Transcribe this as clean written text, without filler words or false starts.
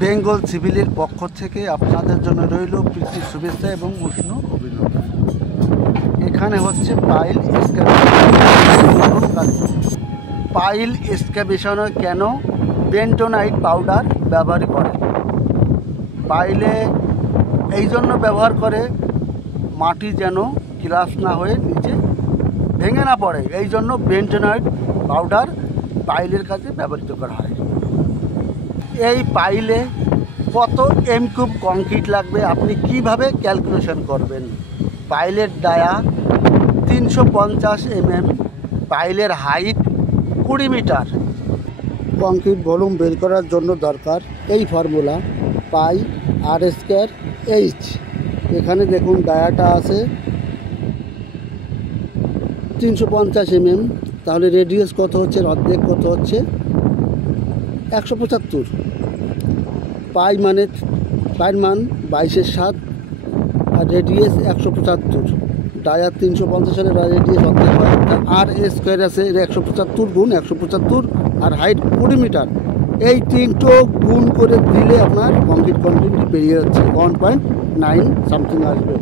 বেঙ্গল সিভিলের পক্ষ থেকে আপনাদের জন্য রইল প্রীতি শুভেচ্ছা এবং উষ্ণ অভিনন্দন। এখানে হচ্ছে পাইল এক্সক্যাভেশন। পাইল এক্সক্যাভেশনে কেন বেন্টোনাইট পাউডার ব্যবহার করে? পাইলে এই জন্য ব্যবহার করে মাটি যেন ক্রাশ না হয়ে নিচে ভেঙে না পড়ে, এই জন্য বেন্টোনাইট পাউডার পাইলের কাছে ব্যবহৃত করা হয়। এই পাইলে কত এম³ কংক্রিট লাগবে আপনি কিভাবে ক্যালকুলেশন করবেন? পাইলের ডায়া 350 mm, পাইলের হাইট 20 মিটার। কংক্রিট ভলিউম বের করার জন্য দরকার এই ফর্মুলা পাই r²h। এখানে দেখুন ডায়াটা আছে 350 mm, তাহলে রেডিয়াস কত হচ্ছে, অর্ধেক কত হচ্ছে 175। পাই মানে পাইর মান 22/7 আর রেডিয়াস 175। ডায়া 350 সালে রেডিয়াস অর্ধেক হয়, r² আছে 175 গুণ 175 আর হাইট 20 মিটার। এই তিনটো গুণ করে দিলে আপনার কংক্রিট কোয়ান্টিটি বেরিয়ে যাচ্ছে 1.9 সামথিং আসবে।